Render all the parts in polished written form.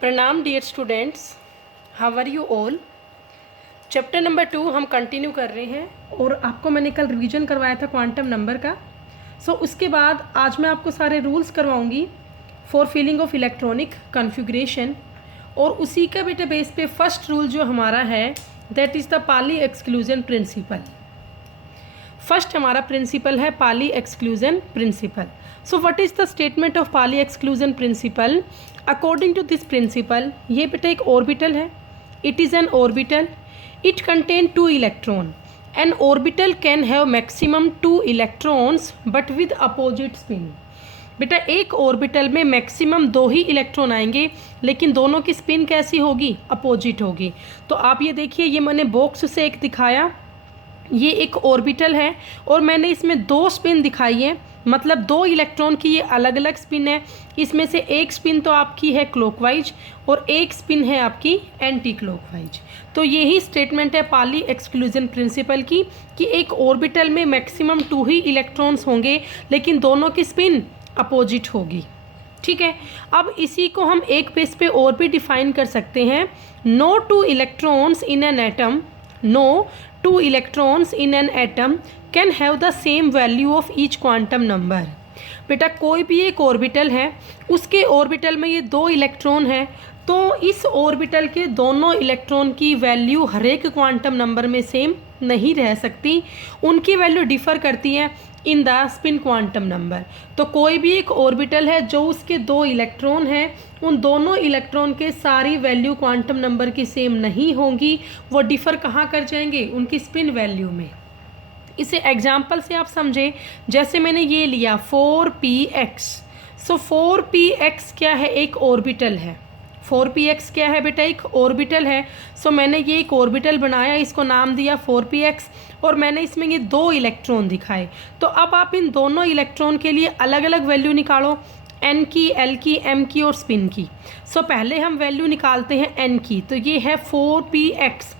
प्रणाम dear students, how are you all. Chapter number 2 हम continue कर रहे हैं और आपको मैंने कल रिवीजन करवाया था क्वांटम नंबर का। उसके बाद आज मैं आपको सारे रूल्स करवाऊंगी for filling of electronic configuration. और उसी का बेटा बेस पे फर्स्ट रूल जो हमारा है that is the Pauli exclusion principle. First हमारा प्रिंसिपल है Pauli exclusion principle. So what is the statement of Pauli exclusion principle. According to this principle, ये बेटा एक ऑर्बिटल है, it is an orbital, it contain 2 electron. An orbital can have maximum 2 electrons but with opposite spin. बेटा एक orbital में maximum 2 ही electron आएंगे, लेकिन दोनों की स्पिन कैसी होगी, अपोजिट होगी। तो आप ये देखिए, ये मैंने बॉक्स से एक दिखाया, ये एक ऑर्बिटल है और मैंने इसमें 2 स्पिन दिखाई है, मतलब 2 इलेक्ट्रॉन की ये अलग अलग स्पिन है। इसमें से एक स्पिन तो आपकी है क्लॉकवाइज और एक स्पिन है आपकी एंटी क्लॉकवाइज। तो यही स्टेटमेंट है पाली एक्सक्लूजन प्रिंसिपल की कि एक ऑर्बिटल में मैक्सिमम 2 ही इलेक्ट्रॉन्स होंगे, लेकिन दोनों की स्पिन अपोजिट होगी। ठीक है, अब इसी को हम एक पेज पे और भी डिफाइन कर सकते हैं। No 2 electrons in an atom, no 2 electrons in an atom can have the same value of each quantum number। बेटा कोई भी एक ऑर्बिटल है, उसके ऑर्बिटल में ये 2 इलेक्ट्रॉन है, तो इस ऑर्बिटल के दोनों इलेक्ट्रॉन की वैल्यू हर एक क्वांटम नंबर में सेम नहीं रह सकती, उनकी वैल्यू डिफ़र करती है in the spin quantum number. तो कोई भी एक ऑर्बिटल है जो उसके 2 इलेक्ट्रॉन हैं, उन दोनों इलेक्ट्रॉन के सारी वैल्यू क्वांटम नंबर की सेम नहीं होंगी, वो डिफ़र कहाँ कर जाएंगे, उनकी स्पिन वैल्यू में। इसे एग्जाम्पल से आप समझें, जैसे मैंने ये लिया 4px। सो 4px क्या है, एक ऑर्बिटल है। 4px क्या है बेटा, एक ऑर्बिटल है। सो मैंने ये एक ऑर्बिटल बनाया, इसको नाम दिया 4px और मैंने इसमें ये 2 इलेक्ट्रॉन दिखाए। तो अब आप इन दोनों इलेक्ट्रॉन के लिए अलग अलग वैल्यू निकालो, n की, l की, m की और स्पिन की। सो पहले हम वैल्यू निकालते हैं n की, तो ये है 4px।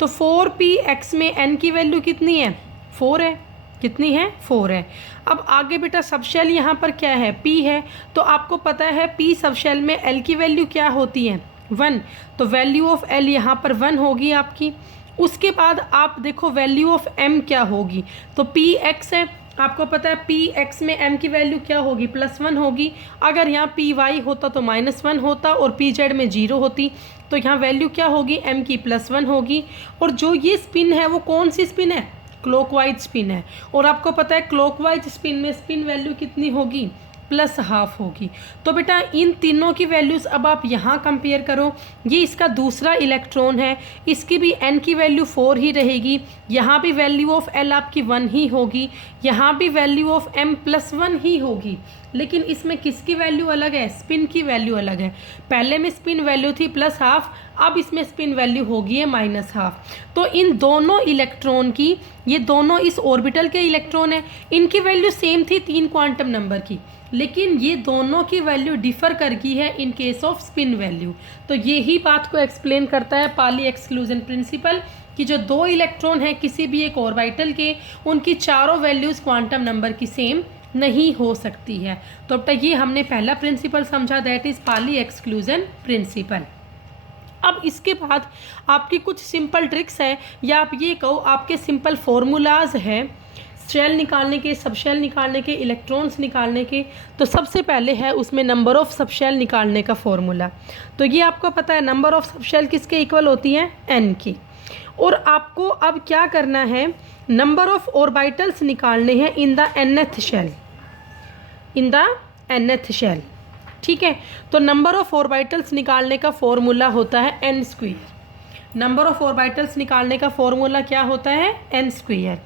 तो 4px में n की वैल्यू कितनी है, 4 है। कितनी है, 4 है। अब आगे बेटा सबशेल यहाँ पर क्या है, p है। तो आपको पता है p सबशेल में l की वैल्यू क्या होती है, 1। तो वैल्यू ऑफ l यहाँ पर 1 होगी आपकी। उसके बाद आप देखो वैल्यू ऑफ m क्या होगी, तो px है, आपको पता है px में m की वैल्यू क्या होगी, +1 होगी। अगर यहाँ py होता तो -1 होता और pz में 0 होती, तो यहाँ वैल्यू क्या होगी, m की +1 होगी। और जो ये स्पिन है वो कौन सी स्पिन है, क्लॉकवाइज स्पिन है। और आपको पता है क्लॉकवाइज स्पिन में स्पिन वैल्यू कितनी होगी, +½ होगी। तो बेटा इन तीनों की वैल्यूज़ अब आप यहाँ कंपेयर करो। ये इसका दूसरा इलेक्ट्रॉन है, इसकी भी n की वैल्यू 4 ही रहेगी, यहाँ भी वैल्यू ऑफ l आपकी 1 ही होगी, यहाँ भी वैल्यू ऑफ m +1 ही होगी। लेकिन इसमें किसकी वैल्यू अलग है, स्पिन की वैल्यू अलग है। पहले में स्पिन वैल्यू थी +½ अब इसमें स्पिन वैल्यू होगी है -½ तो इन दोनों इलेक्ट्रॉन की, ये दोनों इस ऑर्बिटल के इलेक्ट्रॉन है, इनकी वैल्यू सेम थी 3 क्वांटम नंबर की, लेकिन ये दोनों की वैल्यू डिफ़र कर गई है in case off spin value. तो यही बात को एक्सप्लेन करता है पाली एक्सक्लूजन प्रिंसिपल कि जो 2 इलेक्ट्रॉन हैं किसी भी एक ऑर्बिटल के, उनकी चारों वैल्यूज़ क्वांटम नंबर की सेम नहीं हो सकती है। तो बेटा ये हमने पहला प्रिंसिपल समझा, that is Pali exclusion principal. अब इसके बाद आपकी कुछ सिंपल ट्रिक्स है, या आप ये कहो आपके सिंपल फॉर्मूलाज हैं शेल निकालने के, सबशेल निकालने के, इलेक्ट्रॉन्स निकालने के। तो सबसे पहले है उसमें नंबर ऑफ़ सबशेल निकालने का फॉर्मूला। तो ये आपको पता है नंबर ऑफ़ सबशेल किसके इक्वल होती है, n की। और आपको अब क्या करना है, नंबर ऑफ़ ऑर्बिटल्स निकालने हैं in the nth shell, in the nth shell. ठीक है, तो नंबर ऑफ़ ऑर्बिटल्स निकालने का फॉर्मूला होता है n²। नंबर ऑफ़ ऑर्बिटल्स निकालने का फॉर्मूला क्या होता है, n²।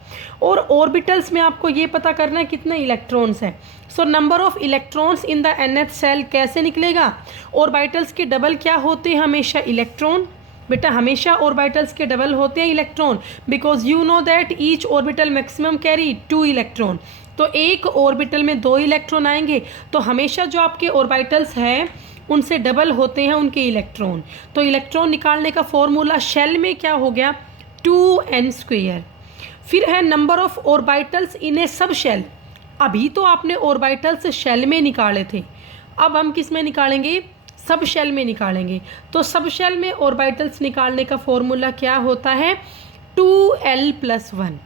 और ऑर्बिटल्स में आपको ये पता करना है कितने इलेक्ट्रॉन्स हैं। So number of electrons in the nth shell कैसे निकलेगा, ऑर्बिटल्स के डबल क्या होते हैं, हमेशा इलेक्ट्रॉन। बेटा हमेशा ऑर्बिटल्स के डबल होते हैं electron, because you know that each orbital maximum carry 2 electron. तो एक ऑर्बिटल में 2 इलेक्ट्रॉन आएंगे, तो हमेशा जो आपके ऑर्बिटल्स हैं उनसे डबल होते हैं उनके इलेक्ट्रॉन। तो इलेक्ट्रॉन निकालने का फॉर्मूला शेल में क्या हो गया, 2n²। फिर है number of orbitals in a subshell. अभी तो आपने ऑर्बिटल्स शेल में निकाले थे, अब हम किस में निकालेंगे, सब शेल में निकालेंगे। तो सब शेल में ऑर्बिटल्स निकालने का फॉर्मूला क्या होता है, 2l+1।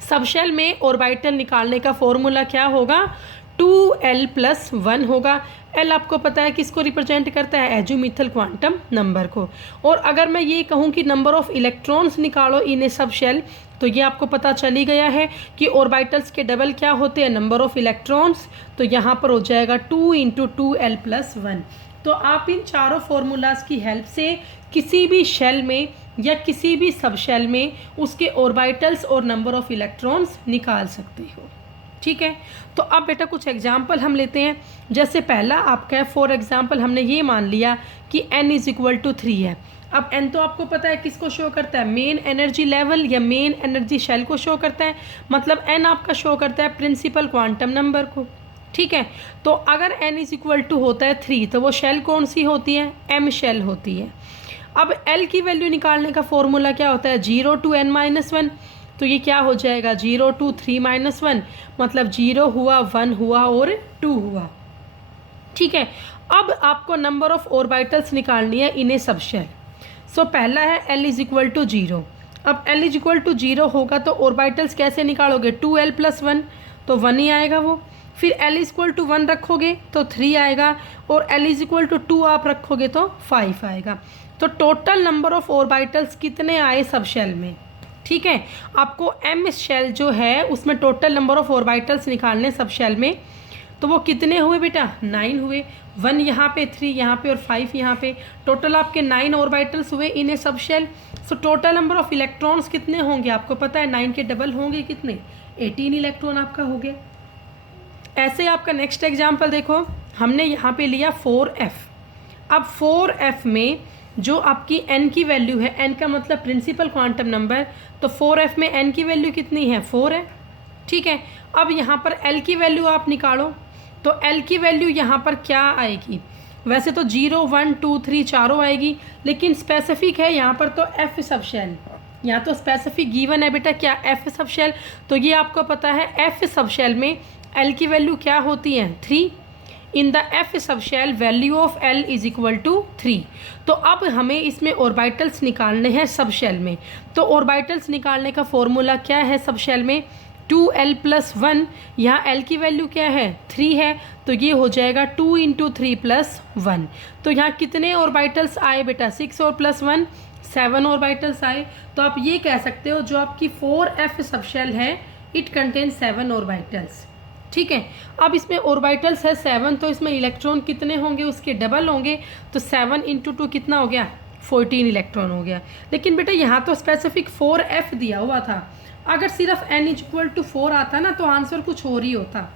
सब शेल में ऑर्बिटल निकालने का फॉर्मूला क्या होगा, 2l+1 होगा। l आपको पता है किसको रिप्रेजेंट करता है, एज़ोमिथल क्वांटम नंबर को। और अगर मैं ये कहूँ कि नंबर ऑफ इलेक्ट्रॉन्स निकालो इन ए सब शेल, तो ये आपको पता चल ही गया है कि ऑर्बिटल्स के डबल क्या होते हैं, नंबर ऑफ इलेक्ट्रॉन्स। तो यहाँ पर हो जाएगा 2 × 2l+1। तो आप इन चारों फार्मूलाज की हेल्प से किसी भी शेल में या किसी भी सब शेल में उसके ऑर्बिटल्स और नंबर ऑफ इलेक्ट्रॉन्स निकाल सकते हो। ठीक है, तो अब बेटा कुछ एग्जाम्पल हम लेते हैं। जैसे पहला आपका है, फॉर एग्जाम्पल हमने ये मान लिया कि n = 3 है। अब n तो आपको पता है किसको शो करता है, मेन एनर्जी लेवल या मेन एनर्जी शेल को शो करता है। मतलब n आपका शो करता है प्रिंसिपल क्वांटम नंबर को। ठीक है, तो अगर n = होता है 3, तो वो शेल कौन सी होती है, m शेल होती है। अब l की वैल्यू निकालने का फॉर्मूला क्या होता है, 0 to n-1। तो ये क्या हो जाएगा, 0 to 3-1, मतलब 0 हुआ, 1 हुआ और 2 हुआ। ठीक है, अब आपको नंबर ऑफ ऑर्बिटल्स निकालनी है इन ए सब शेल। सो पहला है l = 0। अब l = 0 होगा तो ऑर्बिटल्स कैसे निकालोगे, 2l+1, तो 1 ही आएगा वो। फिर l = 1 रखोगे तो 3 आएगा, और l = 2 आप रखोगे तो 5 आएगा। तो टोटल नंबर ऑफ ऑर्बिटल्स कितने आए सब शेल में। ठीक है, आपको m शेल जो है उसमें टोटल नंबर ऑफ ऑर्बिटल्स निकालने सब शेल में। तो वो कितने हुए बेटा, 9 हुए। 1 यहाँ पे, 3 यहाँ पे और 5 यहाँ पे। टोटल आपके 9 ऑर्बिटल्स हुए in a subshell. So total number of electrons कितने होंगे, आपको पता है 9 के डबल होंगे कितने, 18 इलेक्ट्रॉन आपका हो गया। ऐसे आपका नेक्स्ट एग्जाम्पल देखो, हमने यहाँ पे लिया 4f। अब 4f में जो आपकी n की वैल्यू है, n का मतलब प्रिंसिपल क्वांटम नंबर, तो 4f में n की वैल्यू कितनी है, 4 है। ठीक है, अब यहाँ पर l की वैल्यू आप निकालो, तो l की वैल्यू यहाँ पर क्या आएगी, वैसे तो 0, 1, 2, 3 चारों आएगी, लेकिन स्पेसिफिक है यहाँ पर तो f सब शेल, यहाँ तो स्पेसिफिक गिवन है बेटा क्या, f सब शेल। तो ये आपको पता है f सब शेल में l की वैल्यू क्या होती है, 3। In the f subshell value of l = 3। तो अब हमें इसमें ऑर्बिटल्स निकालने हैं सब शेल में। तो ऑर्बिटल्स निकालने का फॉर्मूला क्या है सब शेल में, 2l+1। यहाँ l की वैल्यू क्या है, 3 है, तो ये हो जाएगा 2 × 3+1। तो यहाँ कितने ऑर्बिटल्स आए बेटा, 6 और +1 7 ऑर्बिटल्स आए। तो आप ये कह सकते हो जो आपकी 4f सब शेल है, इट कंटेन 7 ऑर्बिटल्स। ठीक है, अब इसमें ऑर्बिटल्स है 7, तो इसमें इलेक्ट्रॉन कितने होंगे, उसके डबल होंगे। तो 7 × 2 कितना हो गया, 14 इलेक्ट्रॉन हो गया। लेकिन बेटा यहाँ तो स्पेसिफिक 4f दिया हुआ था, अगर सिर्फ n = 4 आता ना तो आंसर कुछ और ही होता।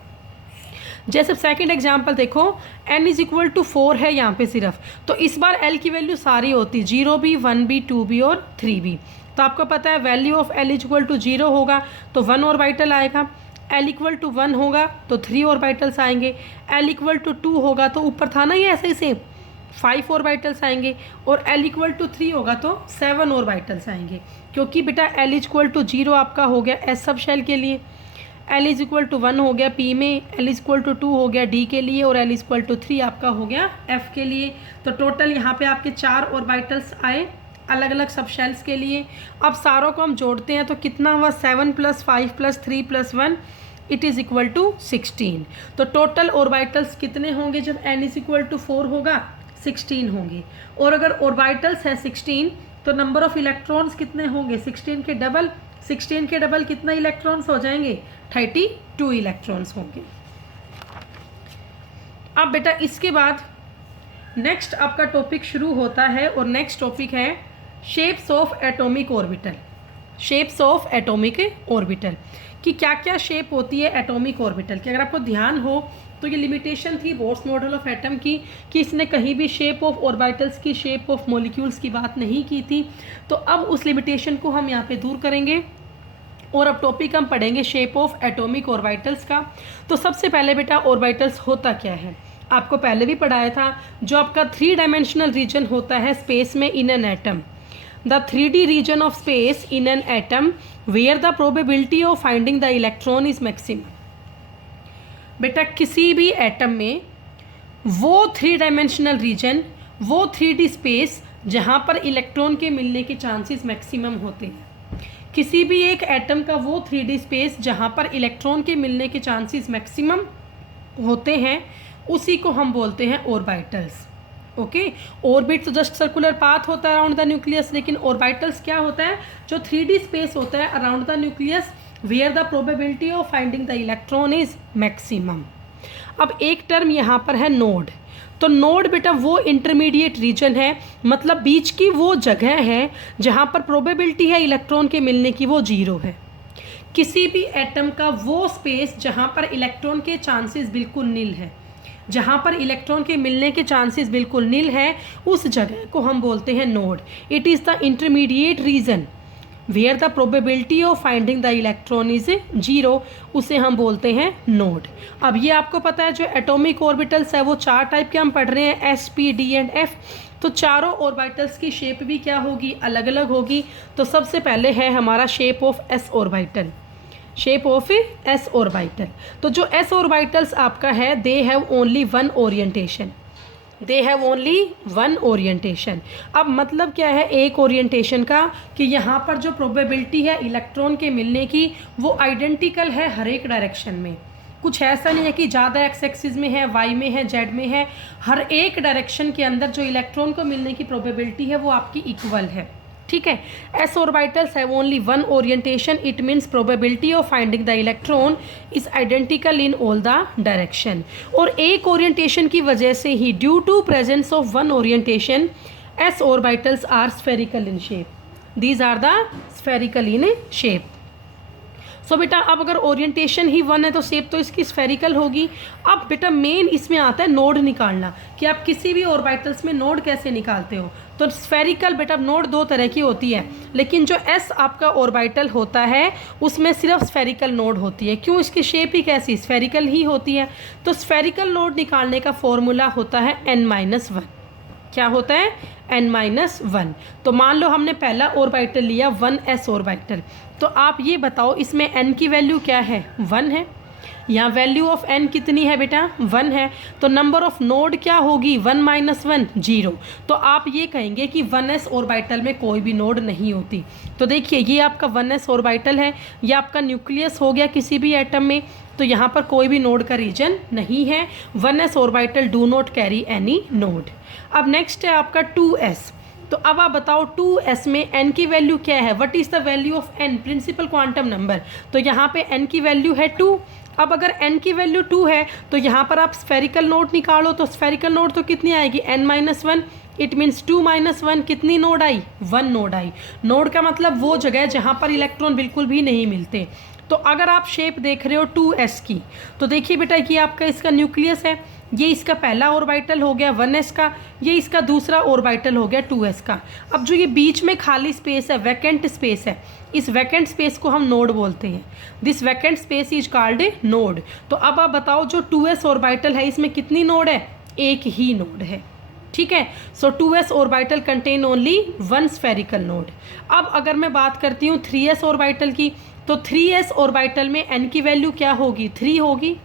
जैसे सेकंड एग्जांपल देखो, n = 4 है यहाँ पे सिर्फ, तो इस बार l की वैल्यू सारी होती, 0 भी, 1 भी, 2 भी और 3 भी। तो आपको पता है वैल्यू ऑफ l = 0 होगा तो 1 ऑर्बिटल आएगा, l = 1 होगा तो 3 ऑर्बिटल्स आएंगे, l = 2 होगा तो ऊपर था ना ये ऐसे ही सेम 5 ऑर्बिटल्स आएंगे, और l = 3 होगा तो 7 ऑर्बिटल्स आएंगे। क्योंकि बेटा l = 0 आपका हो गया s सब शेल के लिए, l = 1 हो गया p में, l = 2 हो गया d के लिए, और l = 3 आपका हो गया f के लिए। तो टोटल यहाँ पे आपके 4 ऑर्बिटल्स आए अलग अलग सब शेल्स के लिए। अब सारों को हम जोड़ते हैं तो कितना हुआ, 7 + 5 + 3 + 1 इट इज़ इक्वल टू 16। तो टोटल ऑर्बिटल्स कितने होंगे जब n = 4 होगा, 16 होंगे। और अगर ऑर्बिटल्स है 16 तो नंबर ऑफ इलेक्ट्रॉन्स कितने होंगे, 16 के डबल। 16 के डबल कितना इलेक्ट्रॉन्स हो जाएंगे, 32 इलेक्ट्रॉन्स होंगे। अब बेटा इसके बाद नेक्स्ट आपका टॉपिक शुरू होता है, और नेक्स्ट टॉपिक है shapes of atomic orbital. Shapes of atomic orbital कि क्या क्या शेप होती है एटॉमिक ऑर्बिटल की। अगर आपको ध्यान हो तो ये लिमिटेशन थी बोर्स मॉडल ऑफ एटम की कि इसने कहीं भी शेप ऑफ ऑर्बिटल्स की, शेप ऑफ मॉलिक्यूल्स की बात नहीं की थी। तो अब उस लिमिटेशन को हम यहाँ पे दूर करेंगे, और अब टॉपिक हम पढ़ेंगे शेप ऑफ एटॉमिक ऑर्बिटल्स का। तो सबसे पहले बेटा ऑर्बिटल्स होता क्या है, आपको पहले भी पढ़ाया था, जो आपका 3 डायमेंशनल रीजन होता है स्पेस में इन an atom, the 3D region of space in an atom where the probability of finding the electron is maximum। बेटा किसी भी एटम में वो 3 डायमेंशनल रीजन, वो 3D स्पेस जहाँ पर इलेक्ट्रॉन के मिलने के चांसेस मैक्सिमम होते हैं। किसी भी एक एटम का वो 3D स्पेस जहाँ पर इलेक्ट्रॉन के मिलने के चांसेस मैक्सिमम होते हैं, उसी को हम बोलते हैं ऑर्बिटल्स। ओके, ऑर्बिट तो जस्ट सर्कुलर पाथ होता है अराउंड द न्यूक्लियस, लेकिन ऑर्बिटल्स क्या होता है, जो 3D स्पेस होता है around the nucleus where the probability of finding the electron is maximum. अब एक टर्म यहाँ पर है नोड। तो नोड बेटा वो इंटरमीडिएट रीजन है, मतलब बीच की वो जगह है जहाँ पर प्रोबेबिलिटी है इलेक्ट्रॉन के मिलने की वो 0 है। किसी भी एटम का वो स्पेस जहाँ पर इलेक्ट्रॉन के चांसेस बिल्कुल नील है, जहाँ पर इलेक्ट्रॉन के मिलने के चांसेस बिल्कुल नील है, उस जगह को हम बोलते हैं node. It is the intermediate region where the probability of finding the electron is 0, उसे हम बोलते हैं नोड। अब ये आपको पता है जो एटॉमिक ऑर्बिटल्स है वो 4 टाइप के हम पढ़ रहे हैं, S, P, D and F। तो चारों ऑर्बिटल्स की शेप भी क्या होगी, अलग अलग होगी। तो सबसे पहले है हमारा shape of S orbital, shape of S orbital. तो जो S ऑर्बिटल्स आपका है, they have only one orientation, they have only one orientation. अब मतलब क्या है एक ओरिएंटेशन का, कि यहाँ पर जो प्रोबेबिलिटी है इलेक्ट्रॉन के मिलने की वो आइडेंटिकल है हर एक डायरेक्शन में। कुछ ऐसा नहीं है कि ज़्यादा एक्स एक्सिस में है, वाई में है, जेड में है, हर एक डायरेक्शन के अंदर जो इलेक्ट्रॉन को मिलने की प्रोबेबिलिटी है वो आपकी इक्वल है। ठीक है, s orbitals have only one orientation, it means probability of finding the electron is identical in all the direction. और एक ओरिएंटेशन की वजह से ही, due to presence of one orientation, s orbitals are spherical in shape, these are the spherical in shape. So बेटा अब अगर orientation ही one है तो शेप तो इसकी स्फेरिकल होगी। अब बेटा मेन इसमें आता है नोड निकालना, कि आप किसी भी ऑर्बिटल्स में नोड कैसे निकालते हो। तो स्फेरिकल बेटा नोड 2 तरह की होती है, लेकिन जो एस आपका ऑर्बिटल होता है उसमें सिर्फ स्फेरिकल नोड होती है। क्यों, इसकी शेप ही कैसी, स्फेरिकल ही होती है। तो स्फेरिकल नोड निकालने का फॉर्मूला होता है n-1। क्या होता है, n-1। तो मान लो हमने पहला ऑर्बिटल लिया 1s ऑर्बिटल, तो आप ये बताओ इसमें n की वैल्यू क्या है, 1 है। यहाँ वैल्यू ऑफ n कितनी है बेटा, 1 है। तो नंबर ऑफ नोड क्या होगी, 1 - 1 0। तो आप ये कहेंगे कि 1s ऑर्बिटल में कोई भी नोड नहीं होती। तो देखिए ये आपका 1s ऑर्बिटल है, ये आपका न्यूक्लियस हो गया किसी भी एटम में, तो यहाँ पर कोई भी नोड का रीजन नहीं है। 1s orbital do not carry any node. अब नेक्स्ट है आपका 2s। तो अब आप बताओ 2s में n की वैल्यू क्या है, what is the value of n, principal quantum number. तो यहाँ पे n की वैल्यू है 2। अब अगर n की वैल्यू 2 है तो यहाँ पर आप स्फेरिकल नोड निकालो, तो स्फेरिकल नोड तो कितनी आएगी, n-1। इट मीन्स 2 - 1 कितनी नोड आई, 1 नोड आई। नोड का मतलब वो जगह जहाँ पर इलेक्ट्रॉन बिल्कुल भी नहीं मिलते। तो अगर आप शेप देख रहे हो 2s की, तो देखिए बेटा ये आपका इसका न्यूक्लियस है, ये इसका पहला ऑर्बिटल हो गया 1s का, ये इसका दूसरा ऑर्बिटल हो गया 2s का। अब जो ये बीच में खाली स्पेस है, वैकेंट स्पेस है, इस वैकेंट स्पेस को हम नोड बोलते हैं। This vacant space is called a node. तो अब आप बताओ जो 2s ऑर्बिटल है इसमें कितनी नोड है, एक ही नोड है। ठीक है, सो 2s orbital contain only 1 spherical node. अब अगर मैं बात करती हूँ 3s ऑर्बिटल की, तो 3s ऑर्बिटल में n की वैल्यू क्या होगी, 3 होगी।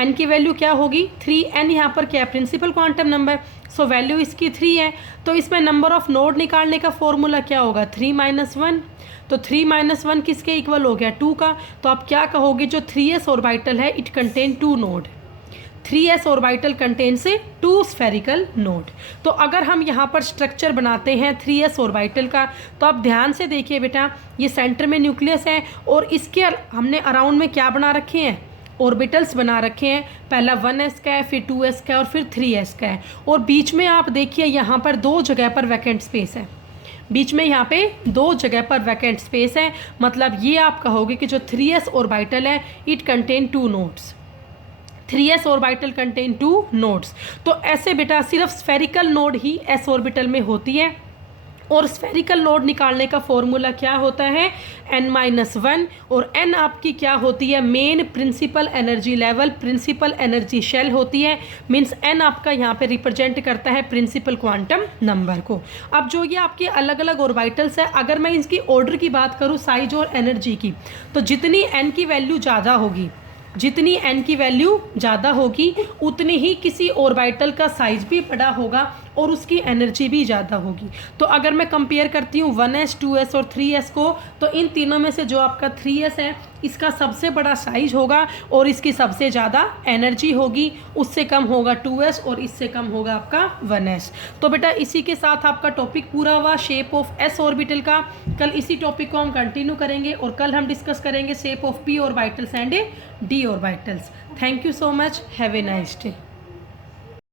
n की वैल्यू क्या होगी, 3n। यहाँ पर क्या है, principal quantum number, so value इसकी 3 है। तो इसमें नंबर ऑफ नोड निकालने का फॉर्मूला क्या होगा, 3 - 1। तो 3 - 1 किसके इक्वल हो गया, 2 का। तो आप क्या कहोगे, जो 3s ऑर्बिटल है it contain 2 node. 3s orbital contain से 2 स्फेरिकल नोड। तो अगर हम यहाँ पर स्ट्रक्चर बनाते हैं 3s ऑर्बिटल का, तो आप ध्यान से देखिए बेटा, ये सेंटर में न्यूक्लियस है और इसके हमने अराउंड में क्या बना रखे हैं, ऑर्बिटल्स बना रखे हैं। पहला 1s का है, फिर 2s का है और फिर 3s का है। और बीच में आप देखिए यहाँ पर 2 जगह पर वैकेंट स्पेस है, बीच में यहाँ पे 2 जगह पर वैकेंट स्पेस है। मतलब ये आप कहोगे कि जो 3s ऑर्बिटल है it contain 2 nodes. 3s orbital contain 2 nodes. तो ऐसे बेटा सिर्फ स्फेरिकल नोड ही s ऑर्बिटल में होती है। और स्फेरिकल नोड निकालने का फॉर्मूला क्या होता है, n-1। और n आपकी क्या होती है, main principal energy level, principal energy shell होती है। मीन्स n आपका यहाँ पे रिप्रेजेंट करता है प्रिंसिपल क्वांटम नंबर को। अब जो ये आपके अलग अलग ऑर्बिटल्स है, अगर मैं इसकी ऑर्डर की बात करूँ साइज और एनर्जी की, तो जितनी n की वैल्यू ज़्यादा होगी, जितनी n की वैल्यू ज़्यादा होगी उतनी ही किसी ऑर्बिटल का साइज भी बड़ा होगा और उसकी एनर्जी भी ज़्यादा होगी। तो अगर मैं कंपेयर करती हूँ 1s 2s और 3s को, तो इन तीनों में से जो आपका 3s है इसका सबसे बड़ा साइज होगा और इसकी सबसे ज़्यादा एनर्जी होगी, उससे कम होगा 2s और इससे कम होगा आपका 1s। तो बेटा इसी के साथ आपका टॉपिक पूरा हुआ शेप ऑफ s ऑर्बिटल का। कल इसी टॉपिक को हम कंटिन्यू करेंगे और कल हम डिस्कस करेंगे shape of p orbitals and d orbitals. Thank you so much, have a nice day.